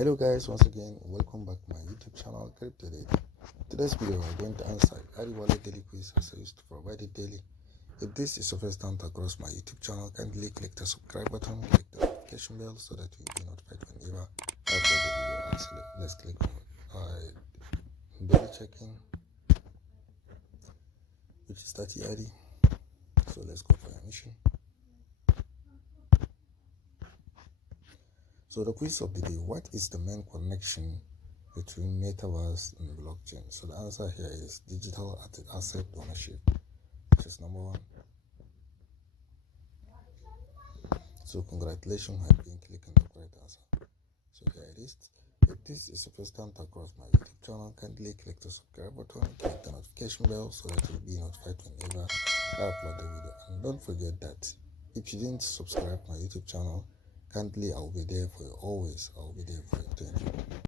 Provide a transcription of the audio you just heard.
Hello guys, once again welcome back to my YouTube channel Crypto Daily. Today's video we are going to answer ARI Wallet Daily Quiz as I used to provide it daily. If this is your first time across my YouTube channel, kindly click the subscribe button, click the notification bell so that you'll be notified whenever I upload the video. Actually, let's click on daily checking, which is 30 ARI. So let's go for your mission. So the quiz of the day: what is the main connection between metaverse and blockchain? So the answer here is digital asset ownership, which is number one. So congratulations on being clicking the correct answer. So here it is. If this is the first time across my YouTube channel, kindly click the subscribe button, click the notification bell so that you'll be notified whenever I upload the video. And don't forget that if you didn't subscribe to my YouTube channel, kindly I'll be there for you always. I'll be there for you to